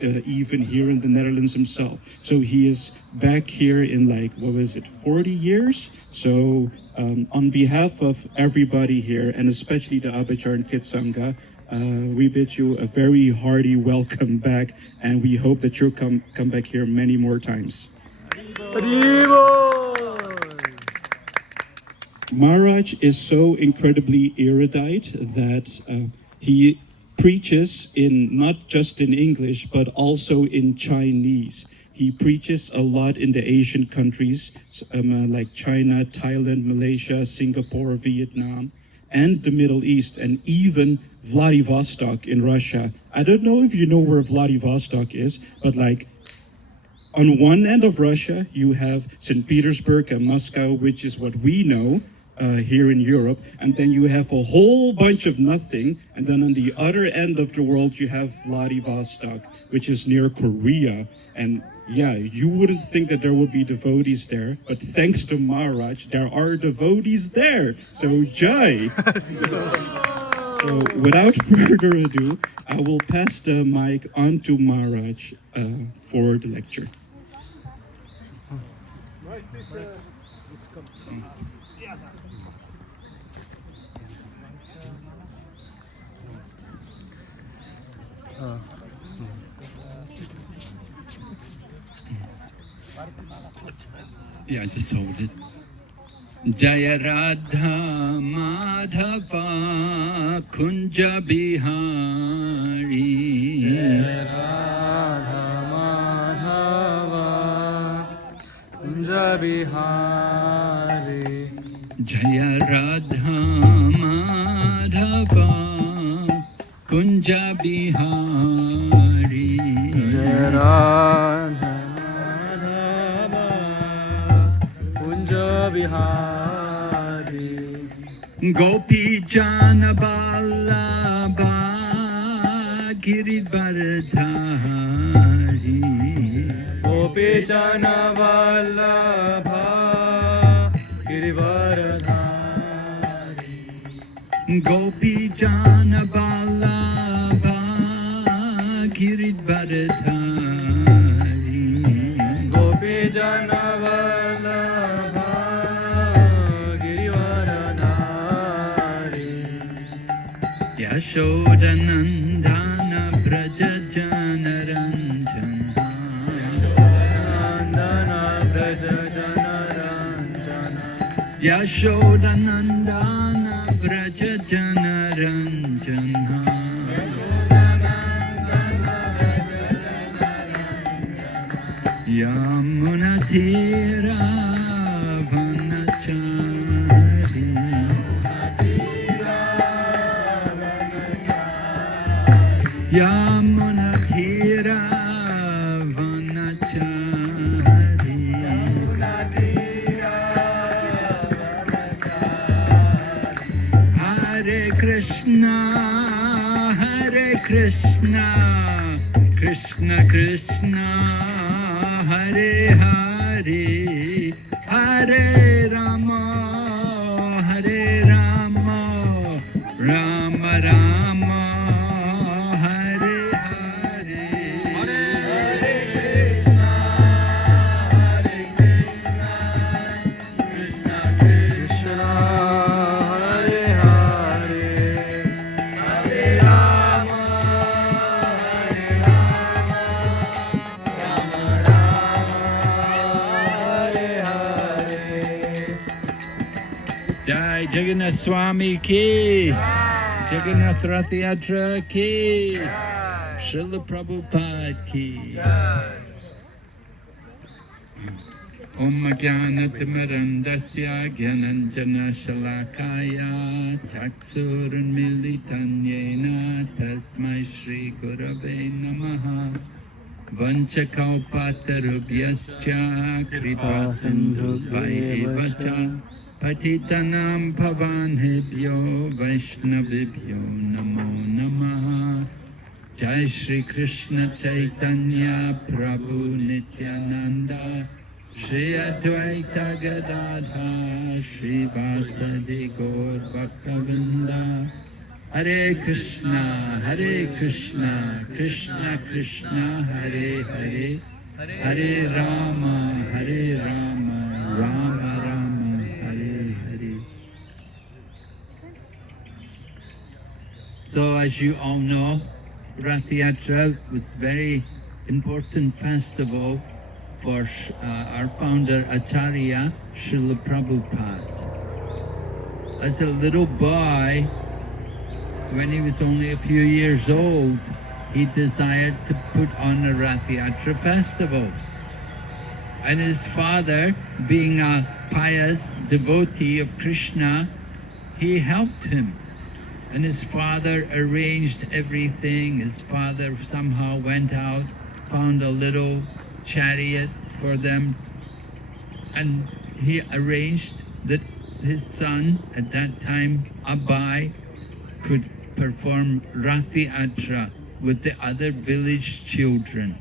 even here in the Netherlands himself. So he is back here in 40 years? So on behalf of everybody here, and especially the Abhijaan Kid Sangha, we bid you a very hearty welcome back, and we hope that you'll come back here many more times. Maharaj is so incredibly erudite that he preaches not just in English, but also in Chinese. He preaches a lot in the Asian countries like China, Thailand, Malaysia, Singapore, Vietnam, and the Middle East, and even Vladivostok in Russia. I don't know if you know where Vladivostok is, but on one end of Russia, you have St. Petersburg and Moscow, which is what we know here in Europe. And then you have a whole bunch of nothing. And then on the other end of the world, you have Vladivostok, which is near Korea. And yeah, you wouldn't think that there would be devotees there, but thanks to Maharaj, there are devotees there. So Jai. So without further ado, I will pass the mic on to Maharaj for the lecture. Right, please come. Yes. Yeah, just hold it. Jaya Radha Madhava Kunja Bihari. Jaya Radha Madhava Kunja Bihari. Jaya Radha Madhava Kunja Bihari. Jaya Radha Madhava Kunja Bihari. Gopi Jana Vallabha Giridvaradhari. Gopi Jana Vallabha Girivaradhari. Gopi Jana Vallabha Giridvaradhari. Gopi Jana Vallabha Girivaradhari. Yashoda Nandana Braja Jana Ranjana. Nandana Braja Jana Ranjana. Yashoda Nandana Braja Jana Ranjana. Yamuna Tira Vanachari. Yamuna Tira Vanachari. Hare Krishna, Hare Krishna, Krishna Krishna, Hare Hare, Hare Rama, Hare Rama, Rama Rama, Hare Hare. Hare Krishna, Hare Krishna, Krishna Krishna, Hare Hare. Hare Rama, Hare Rama, Rama Rama, Hare Hare. Jai Jagannath Swami ki, Jagannath Rath Yatra ki, Srila Prabhupada ki. Om Jnanatimmirandasya Gyananjana Shalakaya Chaksurunmilitan Yena Tasmai Shri Gurave Namaha. Vanchakalpatarubhyascha Kripa Sindhubhaiva cha Patitanam Pavanebhyo Vaishnavibhyo Namo Namaha. Jai Shri Krishna Chaitanya Prabhu Nityananda Shri Advaita Gadadha Shri Vasadi Gaur Bhaktavinda Hare Krishna, Krishna Krishna, Hare Hare, Hare Rama, Rama Rama, Hare Hare. So as you all know, Rath Yatra was very important festival for our founder Acharya Srila Prabhupada. As a little boy, when he was only a few years old, he desired to put on a Rath Yatra festival. And his father, being a pious devotee of Krishna, he helped him. And his father arranged everything. His father somehow went out, found a little chariot for them, and he arranged that his son, at that time Abai, could perform Rath Yatra with the other village children.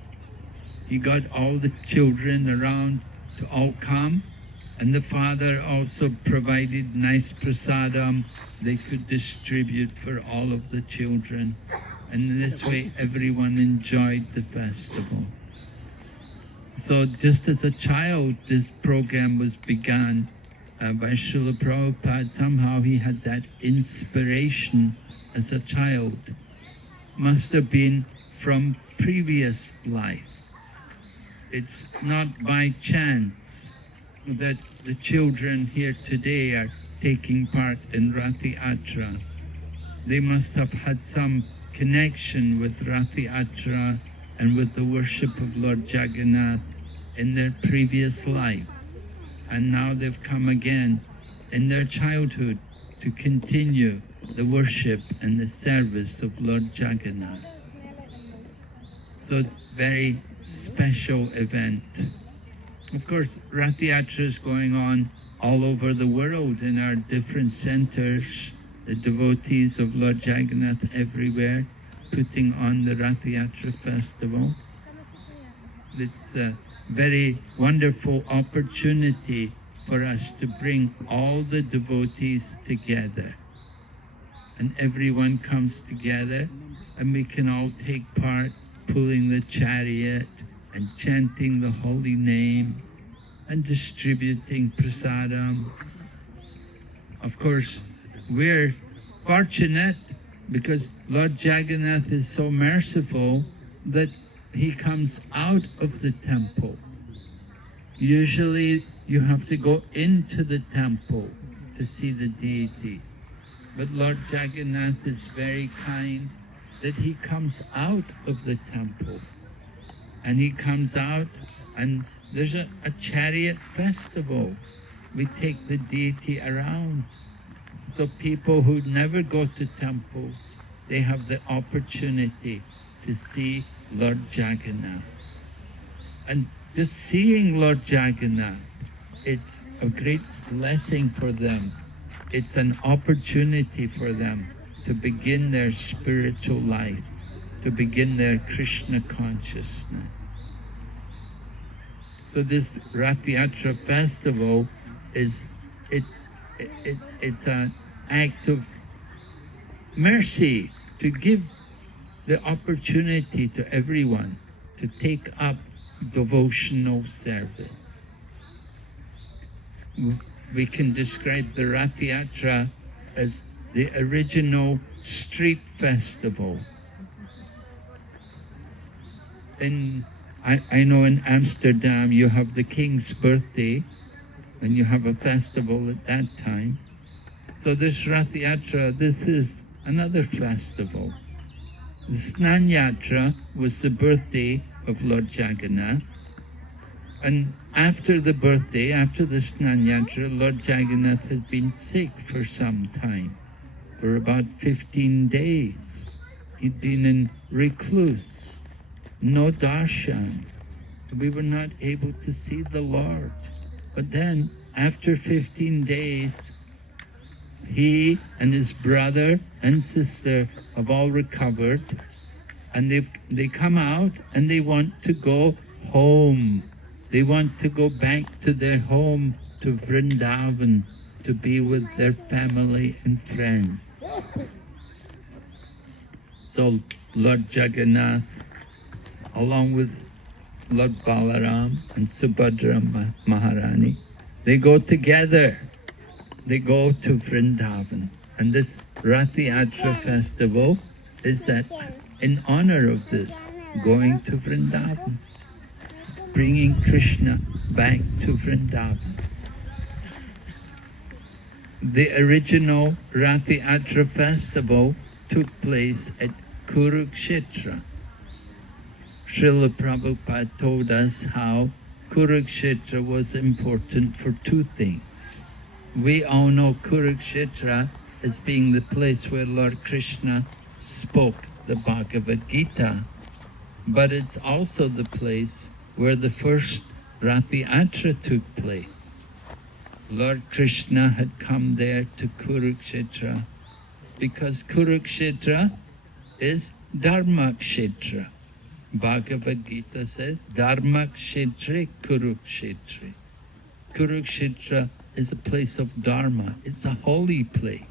He got all the children around to all come, and the father also provided nice prasadam they could distribute for all of the children. And in this way, everyone enjoyed the festival. So just as a child, this program was begun by Srila Prabhupada. Somehow he had that inspiration as a child. Must have been from previous life. It's not by chance that the children here today are taking part in Rath Yatra. They must have had some connection with Rath Yatra and with the worship of Lord Jagannath in their previous life. And now they've come again in their childhood to continue the worship and the service of Lord Jagannath. So it's a very special event. Of course, Rath Yatra is going on all over the world in our different centers. The devotees of Lord Jagannath everywhere putting on the Rath Yatra festival. It's a very wonderful opportunity for us to bring all the devotees together. And everyone comes together and we can all take part pulling the chariot and chanting the holy name and distributing prasadam. Of course, we're fortunate because Lord Jagannath is so merciful that he comes out of the temple. Usually you have to go into the temple to see the deity. But Lord Jagannath is very kind that he comes out of the temple. And he comes out and there's a chariot festival. We take the deity around. So people who never go to temples, they have the opportunity to see Lord Jagannath. And just seeing Lord Jagannath, it's a great blessing for them. It's an opportunity for them to begin their spiritual life, to begin their Krishna consciousness. So this Rath Yatra festival it's an act of mercy to give the opportunity to everyone to take up devotional service. We can describe the Rath Yatra as the original street festival. I know in Amsterdam you have the King's birthday and you have a festival at that time. So this Rath Yatra, this is another festival. The Snan Yatra was the birthday of Lord Jagannath. And after the birthday, after the Snan Yatra, Lord Jagannath had been sick for some time, for about 15 days. He'd been in recluse, no darshan. We were not able to see the Lord. But then, after 15 days, he and his brother and sister have all recovered, and they come out and they want to go home. They want to go back to their home, to Vrindavan, to be with their family and friends. So Lord Jagannath, along with Lord Balaram and Subhadra Maharani, they go together. They go to Vrindavan. And this Rath Yatra festival is that in honor of this, going to Vrindavan, bringing Krishna back to Vrindavan. The original Rath Yatra festival took place at Kurukshetra. Srila Prabhupada told us how Kurukshetra was important for two things. We all know Kurukshetra as being the place where Lord Krishna spoke the Bhagavad Gita, but it's also the place where the first Rath Yatra took place. Lord Krishna had come there to Kurukshetra because Kurukshetra is Dharma Kshetra. Bhagavad Gita says, Dharma Kshetre Kurukshetre. Kurukshetra is a place of Dharma. It's a holy place.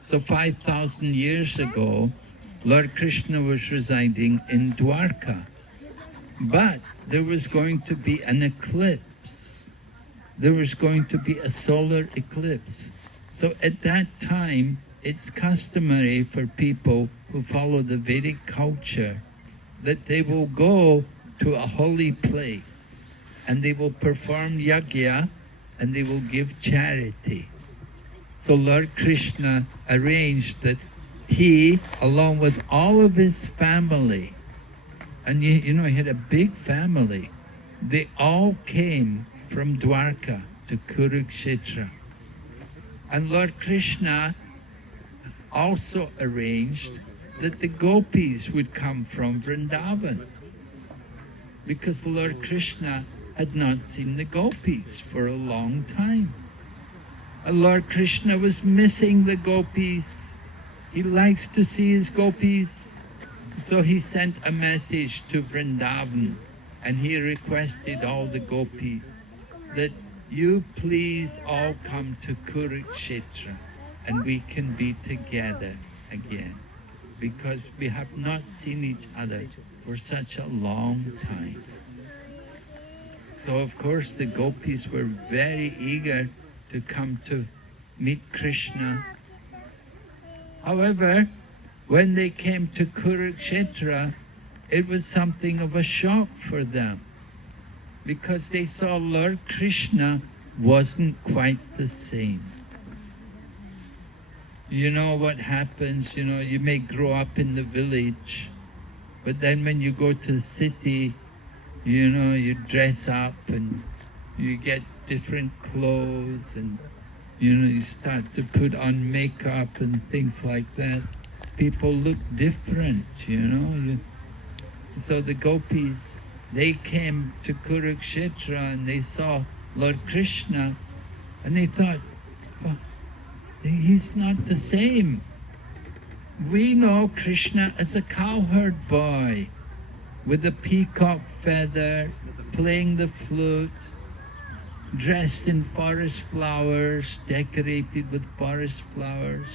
So 5,000 years ago, Lord Krishna was residing in Dwarka. But there was going to be an eclipse. There was going to be a solar eclipse. So at that time, it's customary for people who follow the Vedic culture that they will go to a holy place and they will perform yajna and they will give charity. So Lord Krishna arranged that he, along with all of his family, and you know, he had a big family, they all came from Dwarka to Kurukshetra. And Lord Krishna also arranged that the gopis would come from Vrindavan, because Lord Krishna had not seen the gopis for a long time. And Lord Krishna was missing the gopis. He likes to see his gopis. So he sent a message to Vrindavan and he requested all the gopis that you please all come to Kurukshetra and we can be together again, because we have not seen each other for such a long time. So of course the gopis were very eager to come to meet Krishna. However, when they came to Kurukshetra, it was something of a shock for them, because they saw Lord Krishna wasn't quite the same. You know what happens, you know, you may grow up in the village, but then when you go to the city, you know, you dress up and you get different clothes and, you know, you start to put on makeup and things like that. People look different, you know. So the gopis, they came to Kurukshetra and they saw Lord Krishna and they thought, well, he's not the same. We know Krishna as a cowherd boy with a peacock feather, playing the flute, dressed in forest flowers, decorated with forest flowers.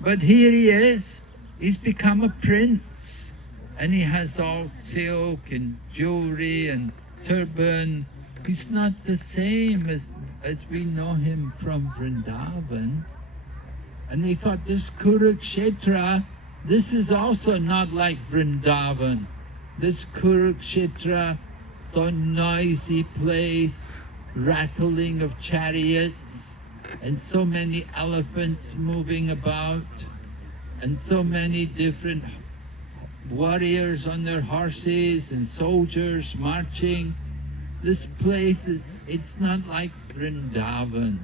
But here he is, he's become a prince, and he has all silk and jewelry and turban. He's not the same as we know him from Vrindavan. And they thought, this Kurukshetra, this is also not like Vrindavan. This Kurukshetra, so noisy place, rattling of chariots, and so many elephants moving about, and so many different warriors on their horses and soldiers marching. This place, it's not like Vrindavan.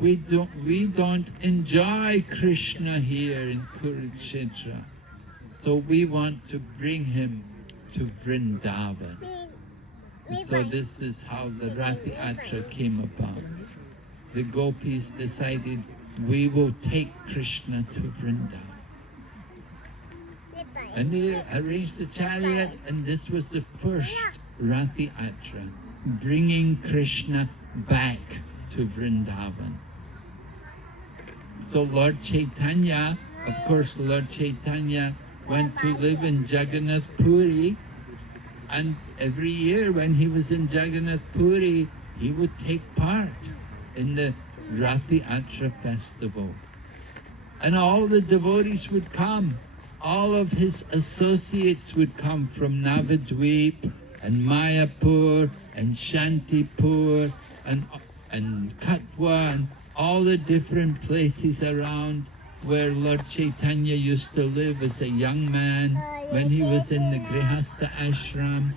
We don't enjoy Krishna here in Kurukshetra. So we want to bring him to Vrindavan. So this is how the Rath Yatra came about. The gopis decided, we will take Krishna to Vrindavan. And they arranged the chariot, and this was the first Rath Yatra, bringing Krishna back to Vrindavan. So Lord Chaitanya Of course, Lord Chaitanya went to live in Jagannath Puri, and every year when he was in Jagannath Puri, he would take part in the Ratha Yatra festival. And all the devotees would come. All of his associates would come from Navadvip and Mayapur and Shantipur and Katwa and all the different places around where Lord Chaitanya used to live as a young man when he was in the Grihastha ashram.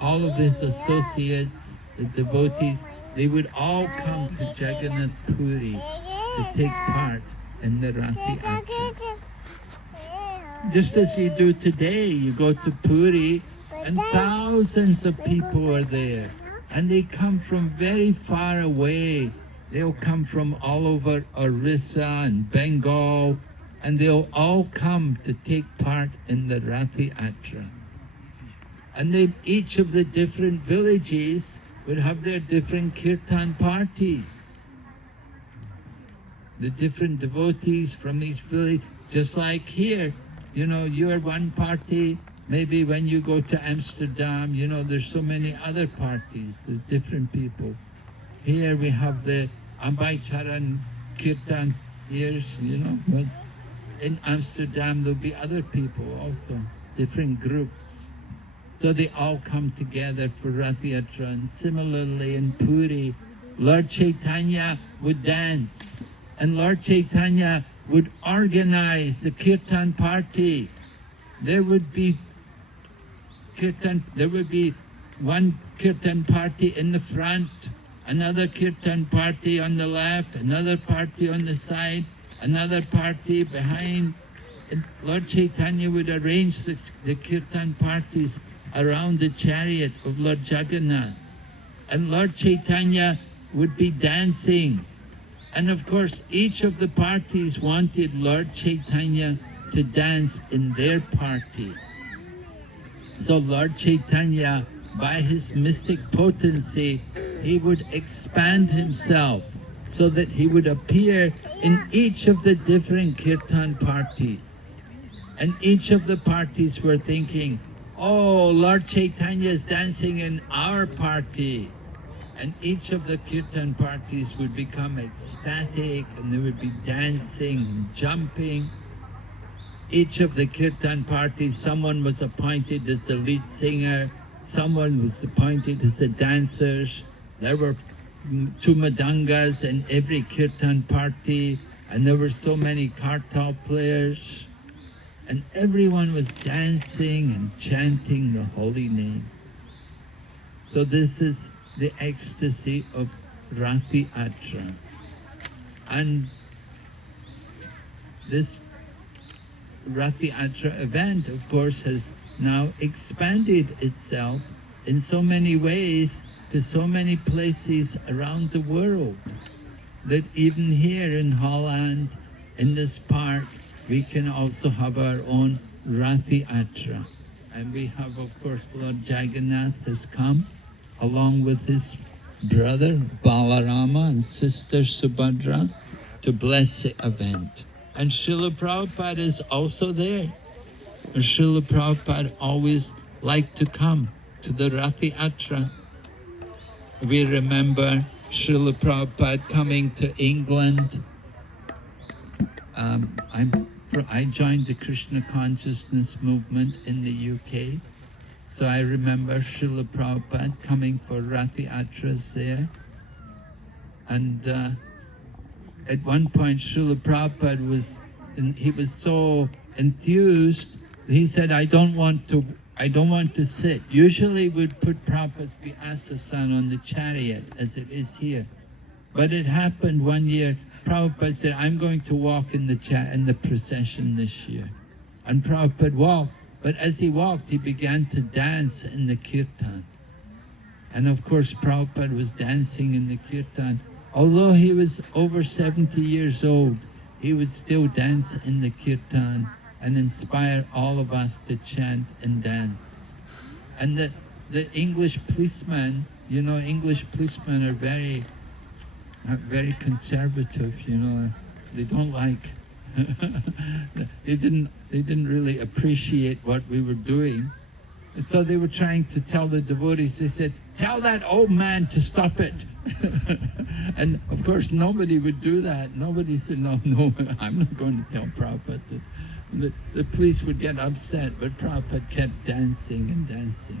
All of his associates, the devotees, they would all come to Jagannath Puri to take part in the Ratha Yatra. Just as you do today, you go to Puri and thousands of people are there. And they come from very far away. They'll come from all over Orissa and Bengal, and they'll all come to take part in the Ratha Yatra. And each of the different villages would have their different kirtan parties. The different devotees from each village, just like here, you know, you're one party. Maybe when you go to Amsterdam, you know, there's so many other parties, there's different people. Here we have the Ambaicharan Kirtan years, you know, but in Amsterdam there'll be other people also, different groups. So they all come together for Ratha Yatra. And similarly in Puri, Lord Chaitanya would dance, and Lord Chaitanya would organize the Kirtan party. There would be one Kirtan party in the front, another Kirtan party on the left, another party on the side, another party behind. And Lord Chaitanya would arrange the Kirtan parties around the chariot of Lord Jagannath. And Lord Chaitanya would be dancing. And of course, each of the parties wanted Lord Chaitanya to dance in their party. So Lord Chaitanya, by his mystic potency, he would expand himself so that he would appear in each of the different kirtan parties. And each of the parties were thinking, oh, Lord Chaitanya is dancing in our party. And each of the kirtan parties would become ecstatic, and they would be dancing and jumping. Each of the kirtan parties, someone was appointed as the lead singer, someone was appointed as the dancers. There were two madangas in every kirtan party, and there were so many kartal players. And everyone was dancing and chanting the holy name. So this is the ecstasy of Ratha Yatra. And this Ratha Yatra event, of course, has now expanded itself in so many ways to so many places around the world, that even here in Holland, in this park, we can also have our own Ratha Yatra. And we have, of course, Lord Jagannath has come along with his brother Balarama and sister Subhadra to bless the event. And Srila Prabhupada is also there. And Srila Prabhupada always liked to come to the Ratha Yatra. We remember Srila Prabhupada coming to England. I joined the Krishna consciousness movement in the UK. So I remember Srila Prabhupada coming for Ratha Yatras there. And at one point Srila Prabhupada was so enthused, he said, I don't want to sit. Usually we'd put Prabhupada's Vyasa-san on the chariot as it is here. But it happened one year, Prabhupada said, I'm going to walk in the procession this year. And Prabhupada walked, but as he walked, he began to dance in the kirtan. And of course, Prabhupada was dancing in the kirtan. Although he was over 70 years old, he would still dance in the kirtan and inspire all of us to chant and dance. And the English policemen, you know, English policemen are very conservative, you know. They don't like They didn't really appreciate what we were doing. And so they were trying to tell the devotees, they said, tell that old man to stop it. And of course nobody would do that. Nobody said, no, I'm not going to tell Prabhupada. The police would get upset, but Prabhupada kept dancing and dancing.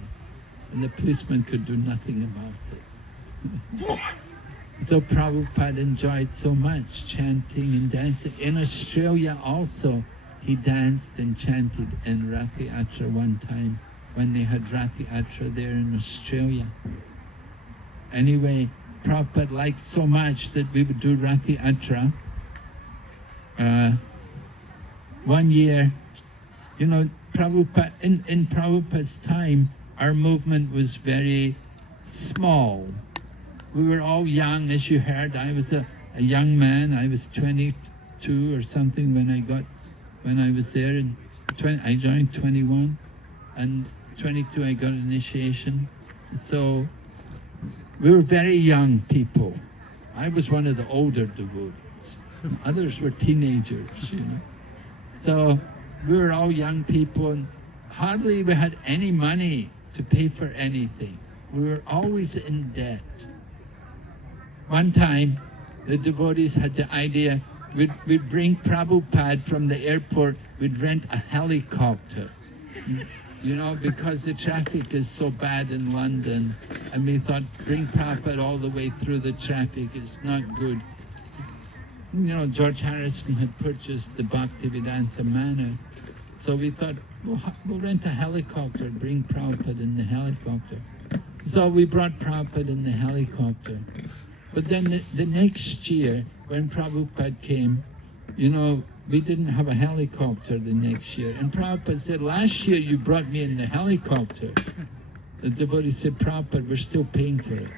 And the policeman could do nothing about it. So Prabhupada enjoyed so much chanting and dancing. In Australia also, he danced and chanted in Ratha Yatra one time when they had Ratha Yatra there in Australia. Anyway, Prabhupada liked so much that we would do Ratha Yatra. One year, you know, Prabhupada, in Prabhupada's time, our movement was very small. We were all young, as you heard. I was a young man. I was 22 or something when I was there. And I joined 21, and 22 I got initiation. So we were very young people. I was one of the older devotees. Others were teenagers, you know. So we were all young people, and hardly we had any money to pay for anything. We were always in debt. One time, the devotees had the idea, we'd bring Prabhupada from the airport, we'd rent a helicopter. You know, because the traffic is so bad in London, and we thought, bring Prabhupada all the way through the traffic is not good. You know, George Harrison had purchased the Bhaktivedanta Manor, so we thought, we'll rent a helicopter, bring Prabhupada in the helicopter. So we brought Prabhupada in the helicopter. But then the next year, when Prabhupada came, you know, we didn't have a helicopter the next year. And Prabhupada said, last year you brought me in the helicopter. The devotee said, Prabhupada, we're still paying for it.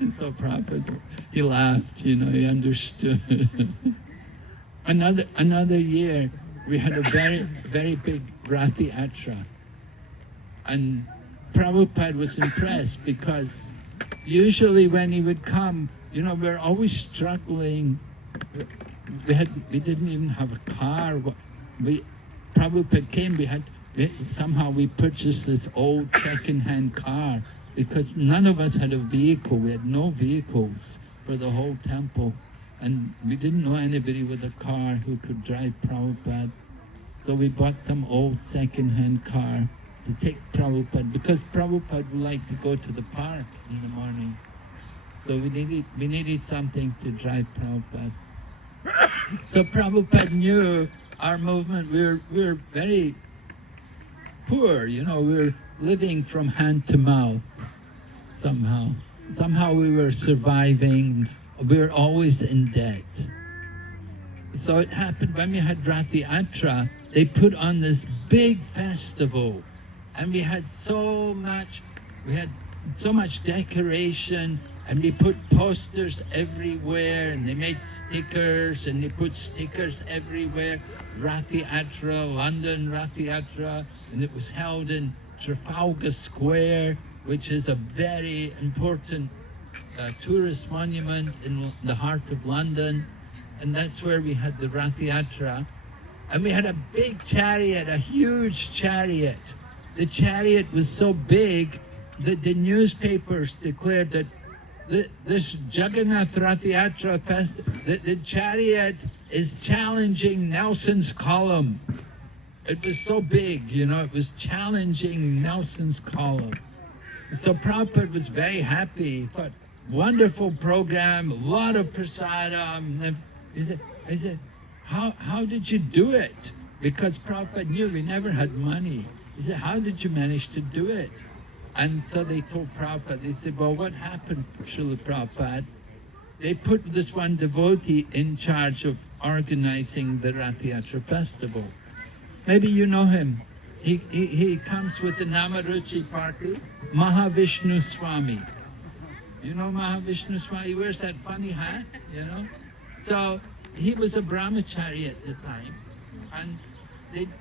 And so Prabhupada, he laughed, you know, he understood. Another year, we had a very big Ratha Yatra. And Prabhupada was impressed because usually when he would come, you know, we're always struggling. We didn't even have a car. Prabhupada came, somehow we purchased this old second-hand car because none of us had a vehicle. We had no vehicles for the whole temple. And we didn't know anybody with a car who could drive Prabhupada. So we bought some old second-hand car to take Prabhupada, because Prabhupada would like to go to the park in the morning. So we needed something to drive Prabhupada. So Prabhupada knew our movement. We were very poor, you know, we were living from hand to mouth somehow. Somehow we were surviving. We were always in debt. So it happened when we had Ratha Yatra, they put on this big festival. And we had so much decoration, and we put posters everywhere, and they made stickers, and they put stickers everywhere. Ratha Yatra, London Ratha Yatra, and it was held in Trafalgar Square, which is a very important tourist monument in the heart of London. And that's where we had the Ratha Yatra. And we had a big chariot, a huge chariot. The chariot was so big that the newspapers declared that this Jagannath Ratha Yatra the chariot is challenging Nelson's column. It was so big, you know, it was challenging Nelson's column. So Prabhupada was very happy. But wonderful program, a lot of prasadam. I said, how did you do it? Because Prabhupada knew we never had money. He said, how did you manage to do it? And so they told Prabhupada, they said, well, what happened, Srila Prabhupada? They put this one devotee in charge of organizing the Ratha Yatra festival. Maybe you know him. He comes with the Namaruchi party, Mahavishnu Swami. You know Mahavishnu Swami? He wears that funny hat, you know? So he was a brahmachari at the time. And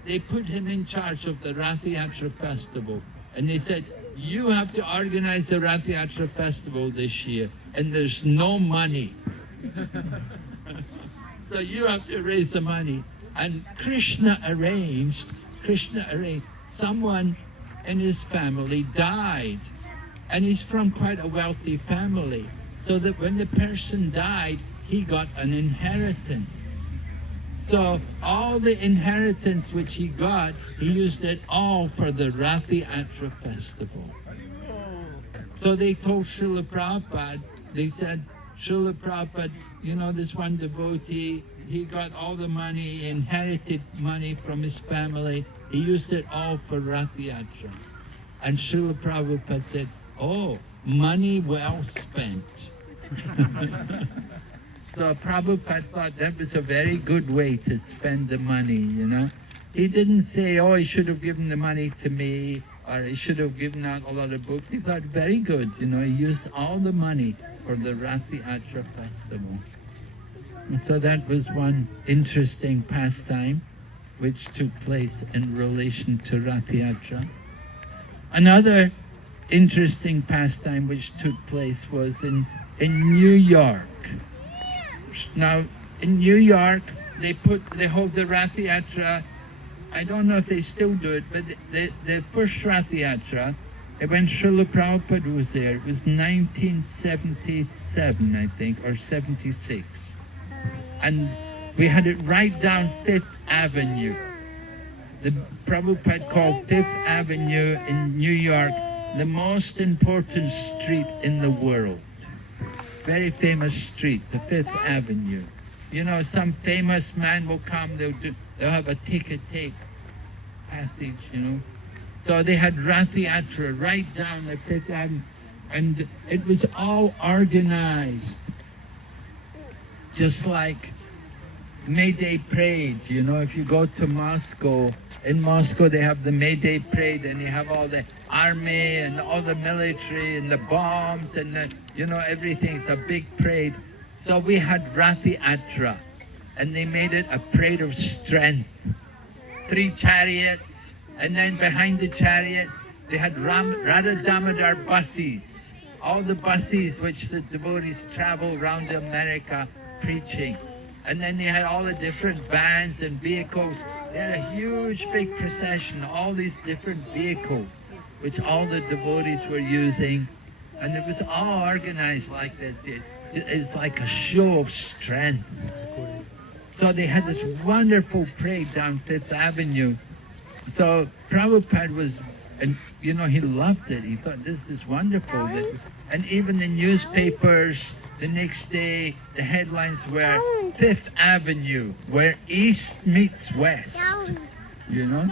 they put him in charge of the Ratha Yatra festival. And they said, you have to organize the Ratha Yatra festival this year. And there's no money. So you have to raise the money. And Krishna arranged, someone in his family died. And he's from quite a wealthy family. So that when the person died, he got an inheritance. So all the inheritance which he got, he used it all for the Ratha Yatra festival. So they told Srila Prabhupada, they said, Srila Prabhupada, you know, this one devotee, he got all the money, he inherited money from his family, he used it all for Ratha Yatra. And Srila Prabhupada said, oh, money well spent. So Prabhupada thought that was a very good way to spend the money, you know. He didn't say, oh, he should have given the money to me, or he should have given out a lot of books. He thought, very good, you know, he used all the money for the Ratha Yatra festival. And so that was one interesting pastime which took place in relation to Ratha Yatra. Another interesting pastime which took place was in New York. Now, in New York, they hold the Ratha Yatra. I don't know if they still do it, but the first Ratha Yatra, when Srila Prabhupada was there, it was 1977, I think, or 76. And we had it right down Fifth Avenue. The Prabhupada called Fifth Avenue in New York the most important street in the world. Very famous street, the Fifth Avenue. You know, some famous man will come, they'll have a ticket tape passage, you know. So they had Ratha Yatra right down the Fifth Avenue, and it was all organized, just like May Day Parade. You know, if you go to Moscow, in Moscow they have the May Day Parade, and you have all the army and all the military and the bombs and the, you know, everything. It's a big parade. So we had Ratha Yatra, and they made it a parade of strength. 3 chariots, and then behind the chariots they had Radha Damodar buses, all the buses which the devotees travel around America preaching. And then they had all the different vans and vehicles. They had a huge big procession, all these different vehicles which all the devotees were using, and it was all organized like this. It's like a show of strength. So they had this wonderful parade down Fifth Avenue. So Prabhupada was, and you know, he loved it. He thought, this is wonderful. And even the newspapers, the next day, the headlines were Fifth Avenue, where East meets West. You know?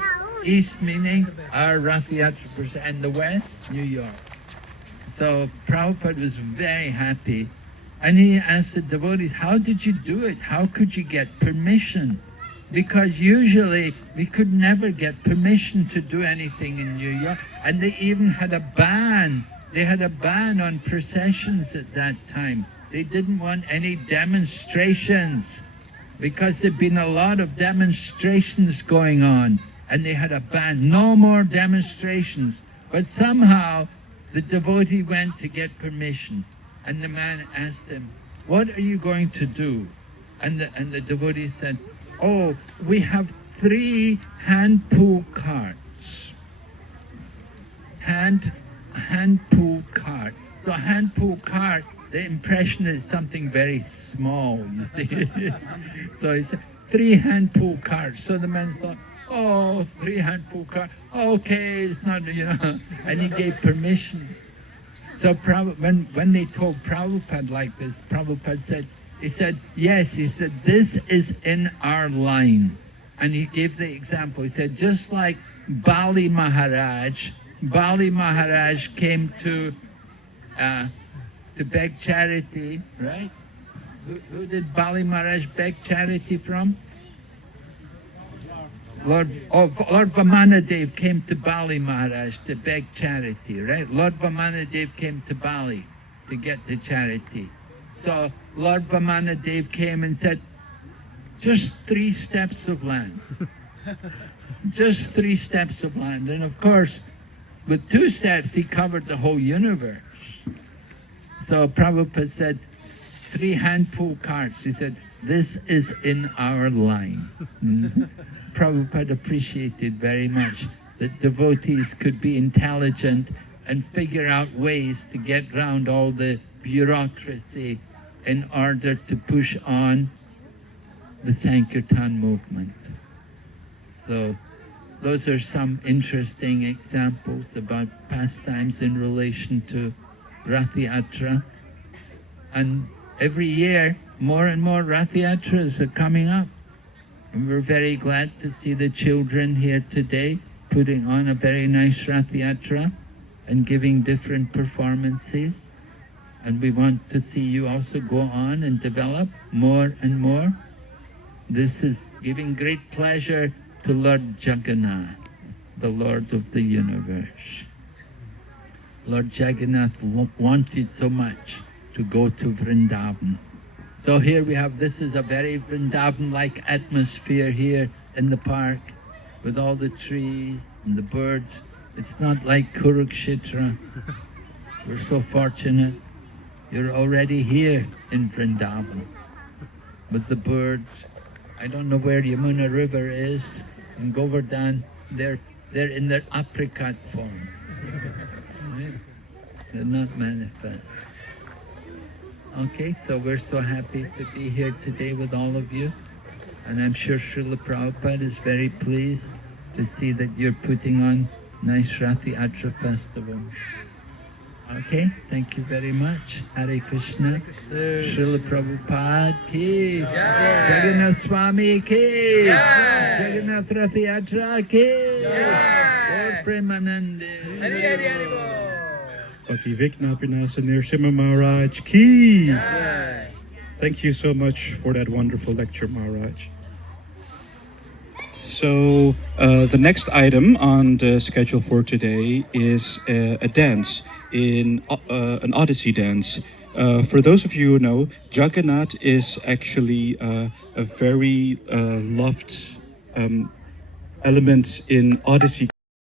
East meaning our Ratha Yatra, and the West, New York. So Prabhupada was very happy. And he asked the devotees, how did you do it? How could you get permission? Because usually we could never get permission to do anything in New York. And they even had a ban. They had a ban on processions at that time. They didn't want any demonstrations because there'd been a lot of demonstrations going on. And they had a ban, no more demonstrations. But somehow the devotee went to get permission. And the man asked him, what are you going to do? And the devotee said, oh, we have 3 hand pull carts. Hand pull cart. So hand pull cart, the impression is something very small, you see. So he said, 3 hand pull carts. So the man thought, oh, 3 hand pull carts. Okay, it's not, you know. And he gave permission. So when they told Prabhupada like this, Prabhupada said, yes, he said, this is in our line. And he gave the example. He said, just like Bali Maharaj came to beg charity, right? Who did Bali Maharaj beg charity from? Lord Vamanadev came to Bali Maharaj to beg charity, right? Lord Vamanadev came to Bali to get the charity. So Lord Vamanadev came and said, just 3 steps of land. Just 3 steps of land. And of course, with 2 steps, he covered the whole universe. So Prabhupada said, 3 hand-pull carts. He said, this is in our line. Prabhupada appreciated very much that devotees could be intelligent and figure out ways to get round all the bureaucracy in order to push on the Sankirtan movement. So those are some interesting examples about pastimes in relation to Ratha Yatra. And every year, more and more Ratha Yatras are coming up. And we're very glad to see the children here today putting on a very nice Ratha Yatra and giving different performances. And we want to see you also go on and develop more and more. This is giving great pleasure to Lord Jagannath, the Lord of the universe. Lord Jagannath wanted so much to go to Vrindavan. So here we have, this is a very Vrindavan-like atmosphere here in the park with all the trees and the birds. It's not like Kurukshetra. We're so fortunate. You're already here in Vrindavan with the birds. I don't know where Yamuna River is in Govardhan. They're in their apricot form. Right? They're not manifest. Okay, so we're so happy to be here today with all of you. And I'm sure Srila Prabhupada is very pleased to see that you're putting on nice Ratha Yatra festival. Okay, thank you very much. Hare Krishna. Srila Prabhupada ki. Jagannath Swami ki. Jagannath Ratha Yatra ki. Gaur Premanande. Bhakti Vikna Vinasa Narasimha Maharaj ki. Thank you so much for that wonderful lecture, Maharaj. So the next item on the schedule for today is a dance, in an Odyssey dance. For those of you who know, Jagannath is actually a very loved element in Odyssey